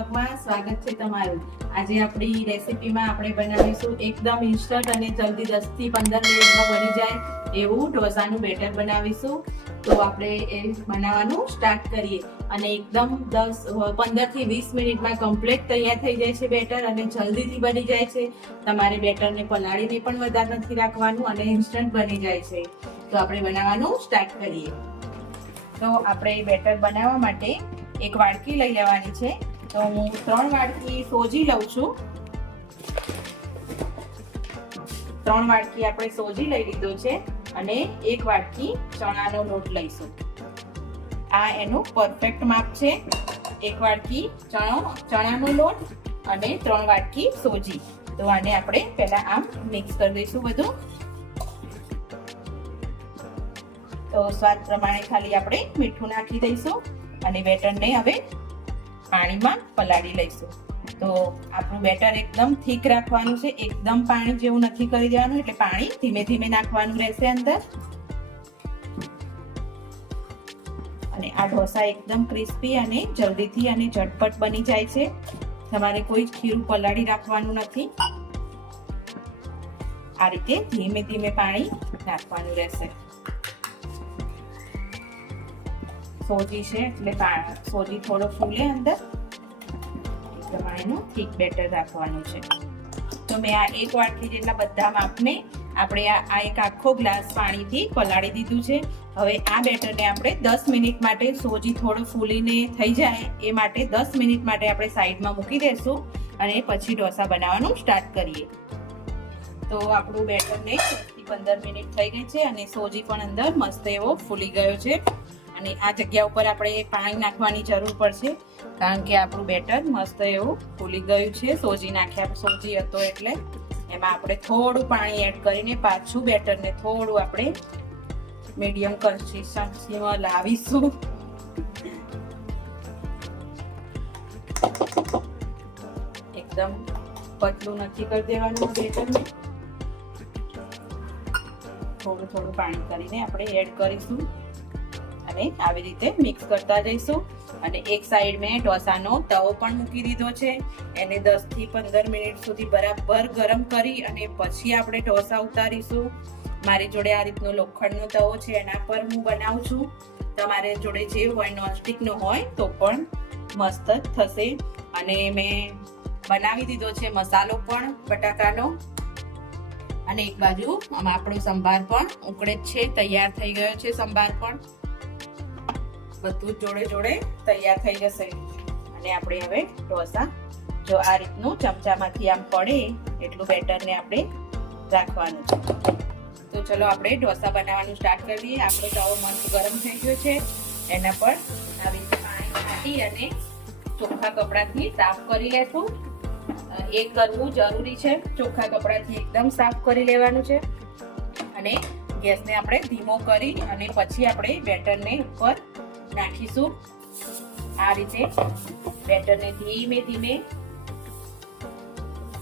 બ્લોગમાં સ્વાગત છે તમારું. આજે આપણી રેસીપીમાં આપણે બનાવીશું એકદમ ઇન્સ્ટન્ટ અને જલ્દી દસથી પંદર મિનિટમાં બની જાય એવું ઢોસાનું બેટર બનાવીશું. તો આપણે એ બનાવવાનું સ્ટાર્ટ કરીએ. અને એકદમ દસ પંદરથી વીસ મિનિટમાં કમ્પ્લીટ તૈયાર થઈ જાય છે બેટર અને જલ્દીથી બની જાય છે. તમારે બેટરને પલાળીને પણ વધારે નથી રાખવાનું અને ઇન્સ્ટન્ટ બની જાય છે. તો આપણે બનાવવાનું સ્ટાર્ટ કરીએ. તો આપણે બેટર બનાવવા માટે એક વાડકી લઈ લેવાની છે. તો હું ત્રણ વાડકી સોજી લઉં છું. ત્રણ વાડકી આપણે સોજી લઈ લીધો છે અને એક વાડકી ચણાનો લોટ લઈશું. આ એનું પરફેક્ટ માપ છે. એક વાડકી ચણો, ચણાનો લોટ અને ત્રણ વાડકી સોજી. તો આને આપણે પહેલા આમ મિક્સ કરી દઈશું બધું. તો સ્વાદ પ્રમાણે ખાલી આપણે મીઠું નાખી દઈશું અને બેટરને હવે પાણીમાં પલાળી લઈશું. તો આપણું બેટર એકદમ થીક રાખવાનું છે. એકદમ પાણી જેવું નથી કરી દેવાનું, એટલે પાણી ધીમે ધીમે નાખવાનું રહેશે અંદર. અને આ ઢોસા એકદમ ક્રિસ્પી અને જલ્દીથી અને ઝટપટ બની જાય છે. તમારે કોઈ ખીરું પલાળી રાખવાનું નથી. આ રીતે ધીમે ધીમે પાણી નાખવાનું રહેશે. સોજી છે, એટલે સોજી થોડો ફૂલે અંદર. પ્રમાણેનું થીક બેટર રાખવાનું છે. તો મેં આ એક વાટલી જેટલા બધા માપને આપણે આ એક આખો ગ્લાસ પાણીથી પલાળી દીધું છે. હવે આ બેટરને આપણે દસ મિનિટ માટે સોજી થોડો ફૂલીને થઈ જાય એ માટે દસ મિનિટ માટે આપણે સાઈડમાં મૂકી દઈશું અને પછી ઢોસા બનાવવાનું સ્ટાર્ટ કરીએ. તો આપણું બેટરને પંદર મિનિટ થઈ ગઈ છે અને સોજી પણ અંદર મસ્ત એવો ફૂલી ગયો છે. અને આ જગ્યા ઉપર આપણે પાણી નાખવાની જરૂર પડશે, કારણ કે આપણું બેટર મસ્ત એવું ફૂલી ગયું છે. સોજી નાખ્યા, સોજી હતો એટલે એમાં આપણે થોડું પાણી એડ કરીને પાછું બેટરને થોડું આપણે મીડિયમ કન્સિસ્ટન્સીમાં લાવીશું. એકદમ પતલું નથી કરી દેવાનું બેટરને. થોડું થોડું પાણી કરીને આપણે એડ કરીશું. અને આવી રીતે મિક્સ કરતા જઈશું. અને એક સાઈડ મેં ઢોસાનો તવો પણ મૂકી દીધો છે. એને દસથી પંદર મિનિટ સુધી બરાબર ગરમ કરી અને પછી આપણે ઢોસા ઉતારીશું. મારી જોડે આ રીતનો લોખંડનો તવો છે, એના પર હું બનાવું છું. તમારે જોડે જે હોય નોનસ્ટિકનો હોય તો પણ મસ્ત થશે. અને મેં બનાવી દીધો છે મસાલો પણ, બટાકાનો. અને એક બાજુ આપણો સંભાર પણ ઉકળે જ છે, તૈયાર થઈ ગયો છે સંભાર પણ. બધું જોડે જોડે તૈયાર થઈ જશે. અને આપણે હવે ઢોસા, જો આ રીતનું ચમચામાંથી આમ પડે, એટલું બેટરને આપણે રાખવાનું છે. તો ચલો આપણે ઢોસા બનાવવાનું સ્ટાર્ટ કરી દઈએ. આપણો તવો મસ્ત ગરમ થઈ ગયો છે. એના પર આવી રીતે પાણી નાખી અને ચોખ્ખા કપડાથી સાફ કરી લેશું. એ કરવું જરૂરી છે. ચોખ્ખા કપડાથી એકદમ સાફ કરી લેવાનું છે. અને ગેસને આપણે ધીમો કરી અને પછી આપણે બેટરને ઉપર નાખીશું. આ રીતે બેટરને ધીમે ધીમે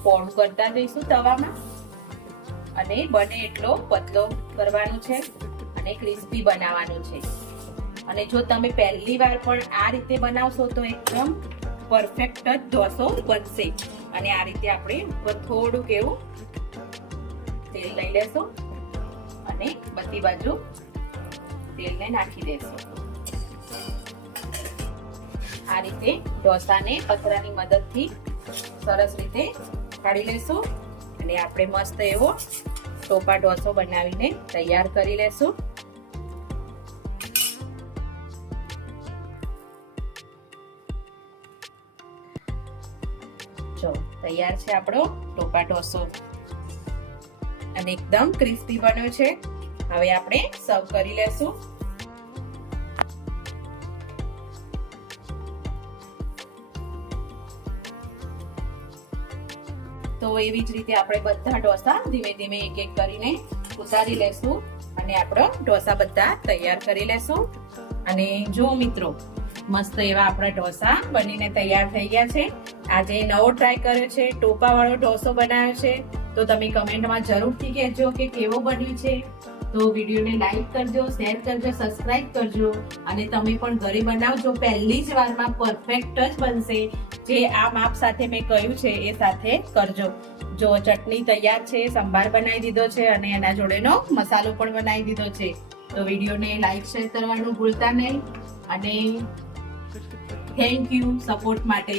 પોળું કરતા જઈશું તવામાં. અને બને એટલો પતલો કરવાનો છે અને ક્રિસ્પી બનાવવાનું છે. અને જો તમે પહેલી વાર પણ આ રીતે બનાવશો તો એકદમ પરફેક્ટ જ ઢોસો બનશે. અને આ રીતે આપણે થોડુંક એવું તેલ લઈ લેશું અને બધી બાજુ તેલને નાખી દેશું. આ રીતે ઢોસાને પતરાની મદદથી સરસ રીતે કાઢી લેશું અને આપણે મસ્ત એવો ટોપા ઢોસો બનાવીને તૈયાર કરી લેશું. તૈયાર છે આપણો ટોપા ઢોસો. અને એકદમ ક્રિસ્પી બન્યો છે. હવે આપણે સર્વ કરી લેશું. તો એવી જ રીતે આપણે બધા ઢોસા ધીમે ધીમે એક એક કરીને ઉતારી લેશું. અને આપણો ઢોસા બધા તૈયાર કરી લેશું. અને જો મિત્રો મસ્ત એવા આપણા ઢોસા બનીને તૈયાર થઈ ગયા છે. આજે નવો ટ્રાય કર્યો છે ટોપા વાળો ઢોસો બનાવ્યો છે. તો તમે કમેન્ટમાં જરૂરથી કહેજો કે કેવો બન્યું છે. તો વિડીયોને લાઈક કરજો, શેર કરજો, સબસ્ક્રાઇબ કરજો અને તમે પણ ઘરે બનાવજો. પહેલી જ વારમાં પરફેક્ટ જ બનશે. જે આ માપ સાથે મેં કહ્યું છે એ સાથે કરજો. જો ચટણી તૈયાર છે, સંભાર બનાવી દીધો છે અને એના જોડેનો મસાલો પણ બનાવી દીધો છે. તો વિડીયોને લાઈક, શેર કરવાનું ભૂલતા નહીં. અને થેન્ક યુ સપોર્ટ માટે